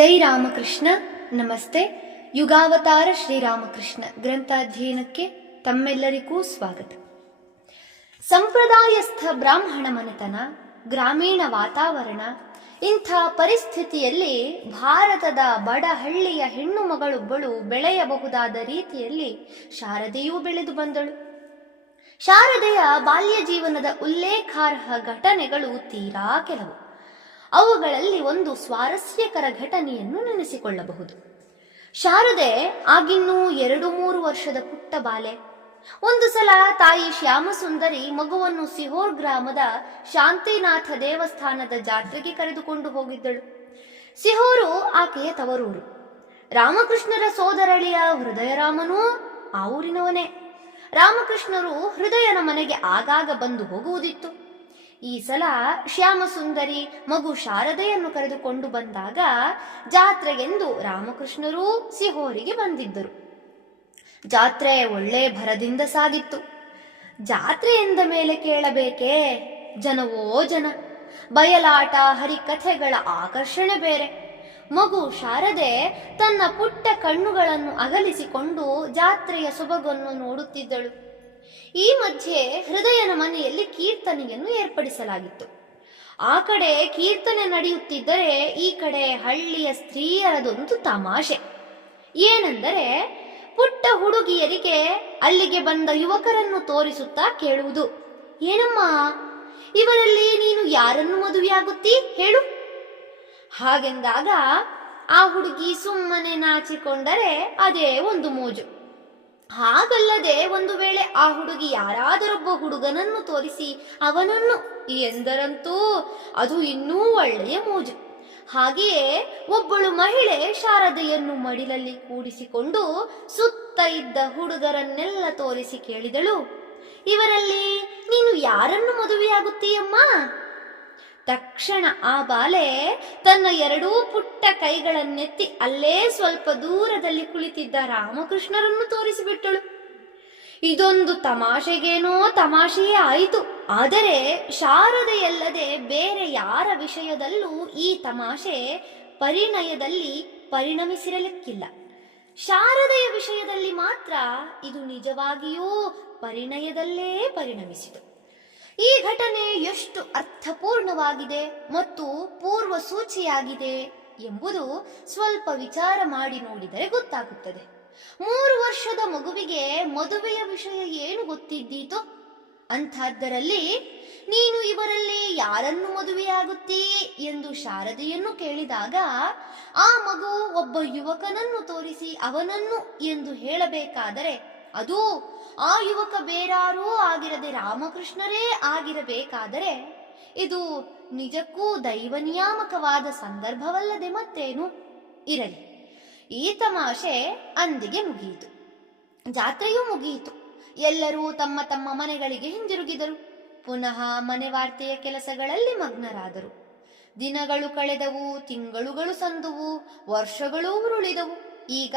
ಜೈ ರಾಮಕೃಷ್ಣ. ನಮಸ್ತೆ. ಯುಗಾವತಾರ ಶ್ರೀರಾಮಕೃಷ್ಣ ಗ್ರಂಥಾಧ್ಯಯನಕ್ಕೆ ತಮ್ಮೆಲ್ಲರಿಗೂ ಸ್ವಾಗತ. ಸಂಪ್ರದಾಯಸ್ಥ ಬ್ರಾಹ್ಮಣ ಮನೆತನ, ಗ್ರಾಮೀಣ ವಾತಾವರಣ, ಇಂಥ ಪರಿಸ್ಥಿತಿಯಲ್ಲಿ ಭಾರತದ ಬಡ ಹಳ್ಳಿಯ ಹೆಣ್ಣು ಮಗಳೊಬ್ಬಳು ಬೆಳೆಯಬಹುದಾದ ರೀತಿಯಲ್ಲಿ ಶಾರದೆಯೂ ಬೆಳೆದು ಬಂದಳು. ಶಾರದೆಯ ಬಾಲ್ಯ ಜೀವನದ ಉಲ್ಲೇಖಾರ್ಹ ಘಟನೆಗಳು ತೀರಾ ಕೆಲವು. ಅವುಗಳಲ್ಲಿ ಒಂದು ಸ್ವಾರಸ್ಯಕರ ಘಟನೆಯನ್ನು ನೆನೆಸಿಕೊಳ್ಳಬಹುದು. ಶಾರದೆ ಆಗಿನ್ನೂ 2-3 ವರ್ಷದ ಪುಟ್ಟ ಬಾಲೆ. ಒಂದು ಸಲ ತಾಯಿ ಶ್ಯಾಮಸುಂದರಿ ಮಗುವನ್ನು ಸಿಹೋರ್ ಗ್ರಾಮದ ಶಾಂತಿನಾಥ ದೇವಸ್ಥಾನದ ಜಾತ್ರೆಗೆ ಕರೆದುಕೊಂಡು ಹೋಗಿದ್ದಳು. ಸಿಹೋರು ಆಕೆಯ ತವರೂರು. ರಾಮಕೃಷ್ಣರ ಸೋದರಳಿಯ ಹೃದಯರಾಮನೂ ಆ ಊರಿನವನೇ. ರಾಮಕೃಷ್ಣರು ಹೃದಯನ ಮನೆಗೆ ಆಗಾಗ ಬಂದು ಹೋಗುವುದಿತ್ತು. ಈ ಸಲ ಶ್ಯಾಮಸುಂದರಿ ಮಗು ಶಾರದೆಯನ್ನು ಕರೆದುಕೊಂಡು ಬಂದಾಗ ಜಾತ್ರೆಗೆಂದು ರಾಮಕೃಷ್ಣರೂ ಸಿಹೋರಿಗೆ ಬಂದಿದ್ದರು. ಜಾತ್ರೆ ಒಳ್ಳೆ ಭರದಿಂದ ಸಾಗಿತ್ತು. ಜಾತ್ರೆ ಎಂದ ಮೇಲೆ ಕೇಳಬೇಕೇ, ಜನವೋ ಜನ, ಬಯಲಾಟ, ಹರಿಕಥೆಗಳ ಆಕರ್ಷಣೆ ಬೇರೆ. ಮಗು ಶಾರದೆ ತನ್ನ ಪುಟ್ಟ ಕಣ್ಣುಗಳನ್ನು ಅಗಲಿಸಿಕೊಂಡು ಜಾತ್ರೆಯ ಸೊಬಗನ್ನು ನೋಡುತ್ತಿದ್ದಳು. ಈ ಮಧ್ಯೆ ಹೃದಯನ ಮನೆಯಲ್ಲಿ ಕೀರ್ತನೆಯನ್ನು ಏರ್ಪಡಿಸಲಾಗಿತ್ತು. ಆ ಕಡೆ ಕೀರ್ತನೆ ನಡೆಯುತ್ತಿದ್ದರೆ ಈ ಕಡೆ ಹಳ್ಳಿಯ ಸ್ತ್ರೀಯರದೊಂದು ತಮಾಷೆ. ಏನೆಂದರೆ, ಪುಟ್ಟ ಹುಡುಗಿಯರಿಗೆ ಅಲ್ಲಿಗೆ ಬಂದ ಯುವಕರನ್ನು ತೋರಿಸುತ್ತಾ ಕೇಳುವುದು, ಏನಮ್ಮ, ಇವರಲ್ಲಿ ನೀನು ಯಾರನ್ನು ಮದುವೆಯಾಗುತ್ತೀ ಹೇಳು. ಹಾಗೆಂದಾಗ ಆ ಹುಡುಗಿ ಸುಮ್ಮನೆ ನಾಚಿಕೊಂಡರೆ ಅದೇ ಒಂದು ಮೋಜು. ಹಾಗಲ್ಲದೆ ಒಂದು ವೇಳೆ ಆ ಹುಡುಗಿ ಯಾರಾದರೊಬ್ಬ ಹುಡುಗನನ್ನು ತೋರಿಸಿ ಅವನನ್ನು ಎಂದರಂತೂ ಅದು ಇನ್ನೂ ಒಳ್ಳೆಯ ಮೋಜು. ಹಾಗೆಯೇ ಒಬ್ಬಳು ಮಹಿಳೆ ಶಾರದೆಯನ್ನು ಮಡಿಲಲ್ಲಿ ಕೂಡಿಸಿಕೊಂಡು ಸುತ್ತ ಇದ್ದ ಹುಡುಗರನ್ನೆಲ್ಲ ತೋರಿಸಿ ಕೇಳಿದಳು, ಇವರಲ್ಲಿ ನೀನು ಯಾರನ್ನು ಮದುವೆಯಾಗುತ್ತೀಯಮ್ಮ? ತಕ್ಷಣ ಆ ಬಾಲೆ ತನ್ನ 2 ಪುಟ್ಟ ಕೈಗಳನ್ನೆತ್ತಿ ಅಲ್ಲೇ ಸ್ವಲ್ಪ ದೂರದಲ್ಲಿ ಕುಳಿತಿದ್ದ ರಾಮಕೃಷ್ಣರನ್ನು ತೋರಿಸಿಬಿಟ್ಟಳು. ಇದೊಂದು ತಮಾಷೆಗೇನೋ ತಮಾಷೆಯೇ ಆಯಿತು. ಆದರೆ ಶಾರದೆಯಲ್ಲದೆ ಬೇರೆ ಯಾರ ವಿಷಯದಲ್ಲೂ ಈ ತಮಾಷೆ ಪರಿಣಯದಲ್ಲಿ ಪರಿಣಮಿಸಿರಲಿಕ್ಕಿಲ್ಲ. ಶಾರದೆಯ ವಿಷಯದಲ್ಲಿ ಮಾತ್ರ ಇದು ನಿಜವಾಗಿಯೂ ಪರಿಣಯದಲ್ಲೇ ಪರಿಣಮಿಸಿತು. ಈ ಘಟನೆ ಎಷ್ಟು ಅರ್ಥಪೂರ್ಣವಾಗಿದೆ ಮತ್ತು ಪೂರ್ವ ಸೂಚಿಯಾಗಿದೆ ಎಂಬುದು ಸ್ವಲ್ಪ ವಿಚಾರ ಮಾಡಿ ನೋಡಿದರೆ ಗೊತ್ತಾಗುತ್ತದೆ. 3 ವರ್ಷದ ಮಗುವಿಗೆ ಮದುವೆಯ ವಿಷಯ ಏನು ಗೊತ್ತಿದ್ದೀತೋ? ಅಂಥದ್ದರಲ್ಲಿ ನೀನು ಇವರಲ್ಲಿ ಯಾರನ್ನು ಮದುವೆಯಾಗುತ್ತೀ ಎಂದು ಶಾರದೆಯನ್ನು ಕೇಳಿದಾಗ ಆ ಮಗು ಒಬ್ಬ ಯುವಕನನ್ನು ತೋರಿಸಿ ಅವನನ್ನು ಎಂದು ಹೇಳಬೇಕಾದರೆ ಅದು ಆ ಯುವಕ ಬೇರಾರೂ ಆಗಿರದೆ ರಾಮಕೃಷ್ಣರೇ ಆಗಿರಬೇಕಾದರೆ ಇದು ನಿಜಕ್ಕೂ ದೈವ ನಿಯಾಮಕವಾದ ಸಂದರ್ಭವಲ್ಲದೆ ಮತ್ತೇನು ಇರಲಿ. ಈ ತಮಾಷೆ ಅಂದಿಗೆ ಮುಗಿಯಿತು. ಜಾತ್ರೆಯೂ ಮುಗಿಯಿತು. ಎಲ್ಲರೂ ತಮ್ಮ ತಮ್ಮ ಮನೆಗಳಿಗೆ ಹಿಂದಿರುಗಿದರು. ಪುನಃ ಮನೆ ವಾರ್ತೆಯ ಕೆಲಸಗಳಲ್ಲಿ ಮಗ್ನರಾದರು. ದಿನಗಳು ಕಳೆದವು, ತಿಂಗಳುಗಳು ಸಂದುವು, ವರ್ಷಗಳೂ ಉರುಳಿದವು. ಈಗ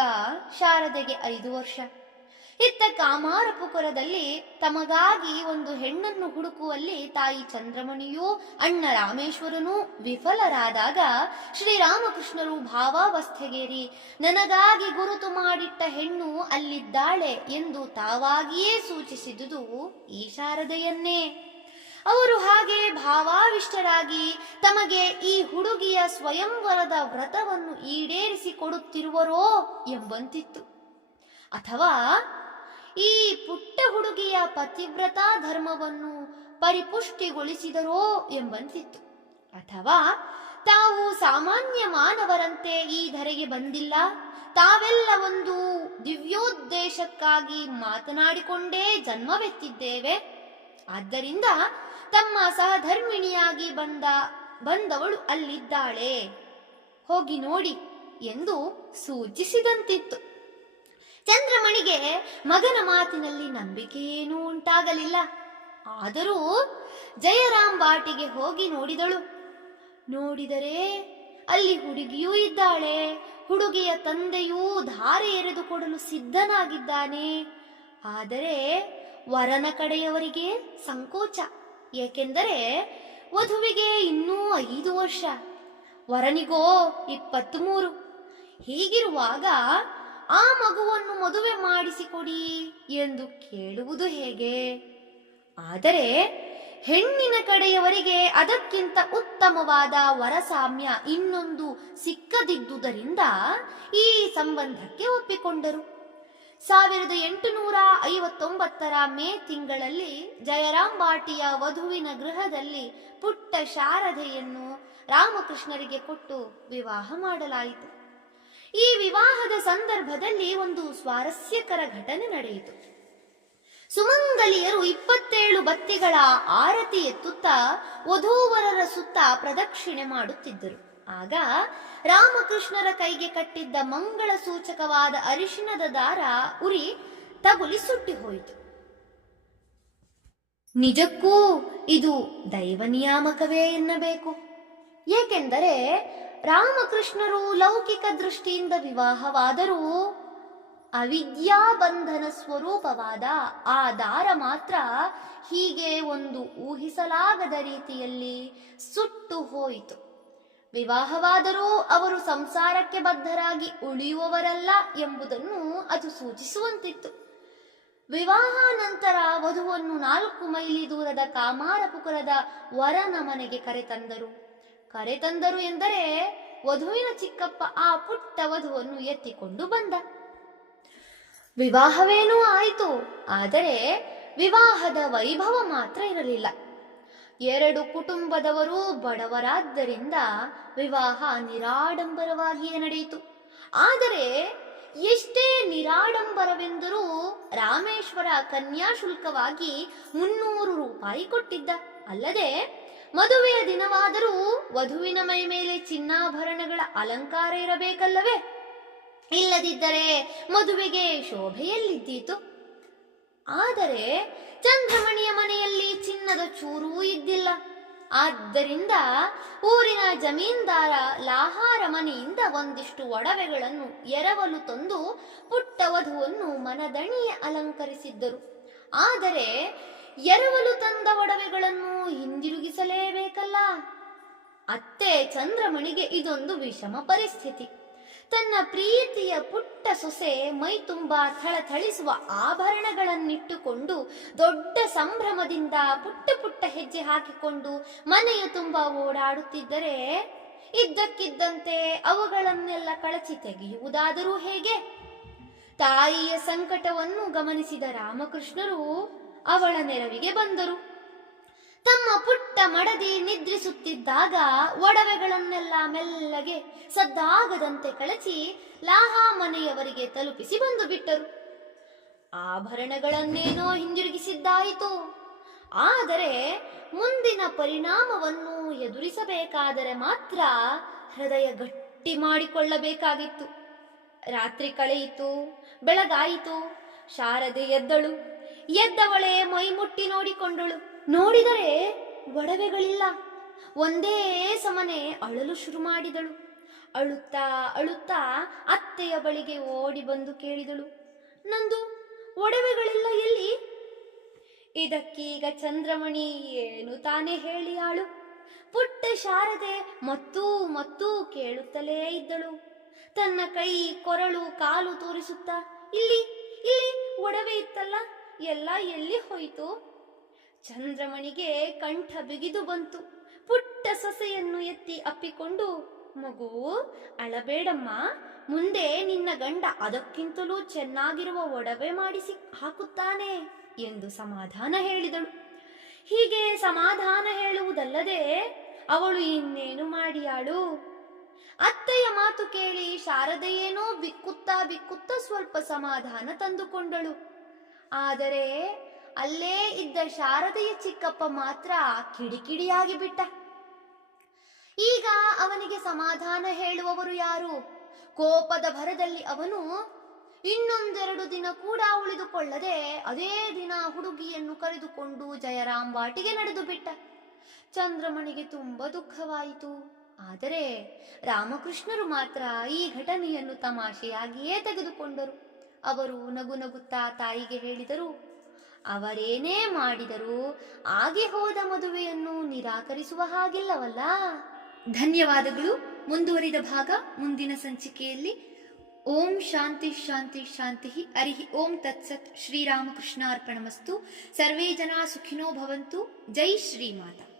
ಶಾರದೆಗೆ 5 ವರ್ಷ. ಇತ್ತ ಕಾಮಾರಪುರದಲ್ಲಿ ತಮಗಾಗಿ ಒಂದು ಹೆಣ್ಣನ್ನು ಹುಡುಕುವಲ್ಲಿ ತಾಯಿ ಚಂದ್ರಮಣಿಯೂ ಅಣ್ಣ ರಾಮೇಶ್ವರನೂ ವಿಫಲರಾದಾಗ ಶ್ರೀರಾಮಕೃಷ್ಣರು ಭಾವಾವಸ್ಥೆಗೇರಿ ನನಗಾಗಿ ಗುರುತು ಮಾಡಿಟ್ಟ ಹೆಣ್ಣು ಅಲ್ಲಿದ್ದಾಳೆ ಎಂದು ತಾವಾಗಿಯೇ ಸೂಚಿಸಿದುದು ಈ ಶಾರದೆಯನ್ನೇ. ಅವರು ಹಾಗೆ ಭಾವಾವಿಷ್ಟರಾಗಿ ತಮಗೆ ಈ ಹುಡುಗಿಯ ಸ್ವಯಂವರದ ವ್ರತವನ್ನು ಈಡೇರಿಸಿಕೊಡುತ್ತಿರುವರೋ ಎಂಬಂತಿತ್ತು. ಅಥವಾ ಈ ಪುಟ್ಟ ಹುಡುಗಿಯ ಪತಿವ್ರತಾ ಧರ್ಮವನ್ನು ಪರಿಪುಷ್ಟಿಗೊಳಿಸಿದರೋ ಎಂಬಂತಿತ್ತು. ಅಥವಾ ತಾವು ಸಾಮಾನ್ಯ ಮಾನವರಂತೆ ಈ ಧರೆಗೆ ಬಂದಿಲ್ಲ, ತಾವೆಲ್ಲ ಒಂದು ದಿವ್ಯೋದ್ದೇಶಕ್ಕಾಗಿ ಮಾತನಾಡಿಕೊಂಡೇ ಜನ್ಮವೆತ್ತಿದ್ದೇವೆ, ಆದ್ದರಿಂದ ತಮ್ಮ ಸಹಧರ್ಮಿಣಿಯಾಗಿ ಬಂದವಳು ಅಲ್ಲಿದ್ದಾಳೆ, ಹೋಗಿ ನೋಡಿ ಎಂದು ಸೂಚಿಸಿದಂತಿತ್ತು. ಚಂದ್ರಮಣಿಗೆ ಮಗನ ಮಾತಿನಲ್ಲಿ ನಂಬಿಕೆಯೇನೂ ಉಂಟಾಗಲಿಲ್ಲ. ಆದರೂ ಜಯರಾಮ್ ಬಾಟಿಗೆ ಹೋಗಿ ನೋಡಿದಳು. ನೋಡಿದರೆ ಅಲ್ಲಿ ಹುಡುಗಿಯೂ ಇದ್ದಾಳೆ. ಹುಡುಗಿಯ ತಂದೆಯೂ ಧಾರೆ ಎರೆದುಕೊಡಲು ಸಿದ್ಧನಾಗಿದ್ದಾನೆ. ಆದರೆ ವರನ ಕಡೆಯವರಿಗೆ ಸಂಕೋಚ. ಏಕೆಂದರೆ ವಧುವಿಗೆ ಇನ್ನೂ 5 ವರ್ಷ. ವರನಿಗೋ 23. ಹೀಗಿರುವಾಗ ಆ ಮಗುವನ್ನು ಮದುವೆ ಮಾಡಿಸಿಕೊಡಿ ಎಂದು ಕೇಳುವುದು ಹೇಗೆ? ಆದರೆ ಹೆಣ್ಣಿನ ಕಡೆಯವರಿಗೆ ಅದಕ್ಕಿಂತ ಉತ್ತಮವಾದ ವರಸಾಮ್ಯ ಇನ್ನೊಂದು ಸಿಕ್ಕದಿದ್ದುದರಿಂದ ಈ ಸಂಬಂಧಕ್ಕೆ ಒಪ್ಪಿಕೊಂಡರು. 1859 ಮೇ ತಿಂಗಳಲ್ಲಿ ಜಯರಾಮ್ ಬಾಟಿಯ ವಧುವಿನ ಗೃಹದಲ್ಲಿ ಪುಟ್ಟ ಶಾರದೆಯನ್ನು ರಾಮಕೃಷ್ಣರಿಗೆ ಕೊಟ್ಟು ವಿವಾಹ ಮಾಡಲಾಯಿತು. ಈ ವಿವಾಹದ ಸಂದರ್ಭದಲ್ಲಿ ಒಂದು ಸ್ವಾರಸ್ಯಕರ ಘಟನೆ ನಡೆಯಿತು. ಸುಮಂಗಲಿಯರು 27 ಬತ್ತಿಗಳ ಆರತಿ ಎತ್ತುತ್ತಾ ವಧೂವರರ ಸುತ್ತ ಪ್ರದಕ್ಷಿಣೆ ಮಾಡುತ್ತಿದ್ದರು. ಆಗ ರಾಮಕೃಷ್ಣರ ಕೈಗೆ ಕಟ್ಟಿದ್ದ ಮಂಗಳ ಸೂಚಕವಾದ ಅರಿಶಿಣದ ದಾರ ಉರಿ ತಗುಲಿ ಸುಟ್ಟಿ ಹೋಯಿತು. ನಿಜಕ್ಕೂ ಇದು ದೈವ ನಿಯಾಮಕವೇ ಎನ್ನಬೇಕು. ಏಕೆಂದರೆ ರಾಮಕೃಷ್ಣರು ಲೌಕಿಕ ದೃಷ್ಟಿಯಿಂದ ವಿವಾಹವಾದರೂ ಅವಿದ್ಯಾಬಂಧನ ಸ್ವರೂಪವಾದ ಆ ದಾರ ಮಾತ್ರ ಹೀಗೆ ಒಂದು ಊಹಿಸಲಾಗದ ರೀತಿಯಲ್ಲಿ ಸುಟ್ಟು ಹೋಯಿತು. ವಿವಾಹವಾದರೂ ಅವರು ಸಂಸಾರಕ್ಕೆ ಬದ್ಧರಾಗಿ ಉಳಿಯುವವರಲ್ಲ ಎಂಬುದನ್ನು ಅದು ಸೂಚಿಸುವಂತಿತ್ತು. ವಿವಾಹ ನಂತರ ವಧುವನ್ನು 4 ಮೈಲಿ ದೂರದ ಕಾಮಾರಪುಕುರದ ವರನ ಮನೆಗೆ ಕರೆತಂದರು ಎಂದರೆ ವಧುವಿನ ಚಿಕ್ಕಪ್ಪ ಆ ಪುಟ್ಟ ವಧುವನ್ನು ಎತ್ತಿಕೊಂಡು ಬಂದ. ವಿವಾಹವೇನೂ ಆಯಿತು. ಆದರೆ ವಿವಾಹದ ವೈಭವ ಮಾತ್ರ ಇರಲಿಲ್ಲ. 2 ಕುಟುಂಬದವರೂ ಬಡವರಾದ್ದರಿಂದ ವಿವಾಹ ನಿರಾಡಂಬರವಾಗಿಯೇ ನಡೆಯಿತು. ಆದರೆ ಎಷ್ಟೇ ನಿರಾಡಂಬರವೆಂದರೂ ರಾಮೇಶ್ವರ ಕನ್ಯಾಶುಲ್ಕವಾಗಿ 300 ರೂಪಾಯಿ ಕೊಟ್ಟಿದ್ದ. ಅಲ್ಲದೆ ಮದುವೆಯ ದಿನವಾದರೂ ವಧುವಿನ ಮೈ ಮೇಲೆ ಚಿನ್ನಾಭರಣಗಳ ಅಲಂಕಾರ ಇರಬೇಕಲ್ಲವೇ? ಇಲ್ಲದಿದ್ದರೆ ಮದುವೆಗೆ ಶೋಭೆಯಲ್ಲಿದ್ದೀತು. ಆದರೆ ಚಂದ್ರಮಣಿಯ ಮನೆಯಲ್ಲಿ ಚಿನ್ನದ ಚೂರೂ ಇದ್ದಿಲ್ಲ. ಆದ್ದರಿಂದ ಊರಿನ ಜಮೀನ್ದಾರ ಲಾಹಾರ ಮನೆಯಿಂದ ಒಂದಿಷ್ಟು ಒಡವೆಗಳನ್ನು ಎರವಲು ತಂದು ಪುಟ್ಟ ವಧುವನ್ನು ಮನದಣಿಯೇ ಅಲಂಕರಿಸಿದ್ದರು. ಆದರೆ ಎರವಲು ತಂದ ಒಡವೆಗಳನ್ನು ಹಿಂದಿರುಗಿಸಲೇಬೇಕಲ್ಲ. ಅತ್ತೆ ಚಂದ್ರಮಣಿಗೆ ಇದೊಂದು ವಿಷಮ ಪರಿಸ್ಥಿತಿ. ತನ್ನ ಪ್ರೀತಿಯ ಪುಟ್ಟ ಸೊಸೆ ಮೈ ತುಂಬಾ ಥಳಥಳಿಸುವ ಆಭರಣಗಳನ್ನಿಟ್ಟುಕೊಂಡು ದೊಡ್ಡ ಸಂಭ್ರಮದಿಂದ ಪುಟ್ಟ ಹೆಜ್ಜೆ ಹಾಕಿಕೊಂಡು ಮನೆಯ ತುಂಬ ಓಡಾಡುತ್ತಿದ್ದರೆ ಇದ್ದಕ್ಕಿದ್ದಂತೆ ಅವುಗಳನ್ನೆಲ್ಲ ಕಳಚಿ ತೆಗೆಯುವುದಾದರೂ ಹೇಗೆ? ತಾಯಿಯ ಸಂಕಟವನ್ನು ಗಮನಿಸಿದ ರಾಮಕೃಷ್ಣರು ಅವಳ ನೆರವಿಗೆ ಬಂದರು. ತಮ್ಮ ಪುಟ್ಟ ಮಡದಿ ನಿದ್ರಿಸುತ್ತಿದ್ದಾಗ ಒಡವೆಗಳನ್ನೆಲ್ಲ ಮೆಲ್ಲಗೆ ಸದ್ದಾಗದಂತೆ ಕಳಚಿ ಲಾಹಾ ಮನೆಯವರಿಗೆ ತಲುಪಿಸಿ ಬಂದು ಬಿಟ್ಟರು. ಆಭರಣಗಳನ್ನೇನೋ ಹಿಂದಿರುಗಿಸಿದ್ದಾಯಿತು. ಆದರೆ ಮುಂದಿನ ಪರಿಣಾಮವನ್ನು ಎದುರಿಸಬೇಕಾದರೆ ಮಾತ್ರ ಹೃದಯ ಗಟ್ಟಿ ಮಾಡಿಕೊಳ್ಳಬೇಕಾಗಿತ್ತು. ರಾತ್ರಿ ಕಳೆಯಿತು, ಬೆಳಗಾಯಿತು. ಶಾರದೆ ಎದ್ದವಳೇ ಮೈಮುಟ್ಟಿ ನೋಡಿಕೊಂಡಳು. ನೋಡಿದರೆ ಒಡವೆಗಳಿಲ್ಲ. ಒಂದೇ ಸಮನೆ ಅಳಲು ಶುರು ಮಾಡಿದಳು. ಅಳುತ್ತಾ ಅತ್ತೆಯ ಬಳಿಗೆ ಓಡಿ ಬಂದು ಕೇಳಿದಳು, ನಂದು ಒಡವೆಗಳಿಲ್ಲ ಎಲ್ಲಿ? ಇದಕ್ಕೀಗ ಚಂದ್ರಮಣಿ ಏನು ತಾನೇ ಹೇಳಿಯಾಳು. ಪುಟ್ಟ ಶಾರದೆ ಮತ್ತೂ ಕೇಳುತ್ತಲೇ ಇದ್ದಳು. ತನ್ನ ಕೈ, ಕೊರಳು, ಕಾಲು ತೋರಿಸುತ್ತಾ, ಇಲ್ಲಿ ಒಡವೆ ಇತ್ತಲ್ಲ, ಎಲ್ಲ ಎಲ್ಲಿ ಹೋಯಿತು? ಚಂದ್ರಮಣಿಗೆ ಕಂಠ ಬಿಗಿದು ಬಂತು. ಪುಟ್ಟ ಸೊಸೆಯನ್ನು ಎತ್ತಿ ಅಪ್ಪಿಕೊಂಡು, ಮಗು ಅಳಬೇಡಮ್ಮ, ಮುಂದೆ ನಿನ್ನ ಗಂಡ ಅದಕ್ಕಿಂತಲೂ ಚೆನ್ನಾಗಿರುವ ಒಡವೆ ಮಾಡಿಸಿ ಹಾಕುತ್ತಾನೆ ಎಂದು ಸಮಾಧಾನ ಹೇಳಿದಳು. ಹೀಗೆ ಸಮಾಧಾನ ಹೇಳುವುದಲ್ಲದೆ ಅವಳು ಇನ್ನೇನು ಮಾಡಿಯಾಳು? ಅತ್ತೆಯ ಮಾತು ಕೇಳಿ ಶಾರದೆಯೇನೋ ಬಿಕ್ಕುತ್ತಾ ಸ್ವಲ್ಪ ಸಮಾಧಾನ ತಂದುಕೊಂಡಳು. ಆದರೆ ಅಲ್ಲೇ ಇದ್ದ ಶಾರದೆಯ ಚಿಕ್ಕಪ್ಪ ಮಾತ್ರ ಕಿಡಿಕಿಡಿಯಾಗಿ ಬಿಟ್ಟ. ಈಗ ಅವನಿಗೆ ಸಮಾಧಾನ ಹೇಳುವವರು ಯಾರು? ಕೋಪದ ಭರದಲ್ಲಿ ಅವನು ಇನ್ನೊಂದೆರಡು ದಿನ ಕೂಡ ಉಳಿದುಕೊಳ್ಳದೆ ಅದೇ ದಿನ ಹುಡುಗಿಯನ್ನು ಕರೆದುಕೊಂಡು ಜಯರಾಮ್ ಬಾಟಿಗೆ ನಡೆದು ಬಿಟ್ಟ. ಚಂದ್ರಮಣಿಗೆ ತುಂಬ ದುಃಖವಾಯಿತು. ಆದರೆ ರಾಮಕೃಷ್ಣರು ಮಾತ್ರ ಈ ಘಟನೆಯನ್ನು ತಮಾಷೆಯಾಗಿಯೇ ತೆಗೆದುಕೊಂಡರು. ಅವರು ನಗುತ್ತಾ ತಾಯಿಗೆ ಹೇಳಿದರು, ಅವರೇನೇ ಮಾಡಿದರೂ ಆಗಿ ಹೋದ ಮದುವೆಯನ್ನು ನಿರಾಕರಿಸುವ ಹಾಗಿಲ್ಲವಲ್ಲ. ಧನ್ಯವಾದಗಳು. ಮುಂದುವರಿದ ಭಾಗ ಮುಂದಿನ ಸಂಚಿಕೆಯಲ್ಲಿ. ಓಂ ಶಾಂತಿ ಶಾಂತಿ ಶಾಂತಿ. ಹರಿ ಓಂ ತತ್ಸತ್. ಶ್ರೀರಾಮಕೃಷ್ಣ ಅರ್ಪಣಮಸ್ತು. ಸರ್ವೇ ಜನ ಸುಖಿನೋ ಭವಂತು. ಜೈ ಶ್ರೀಮಾತಾ.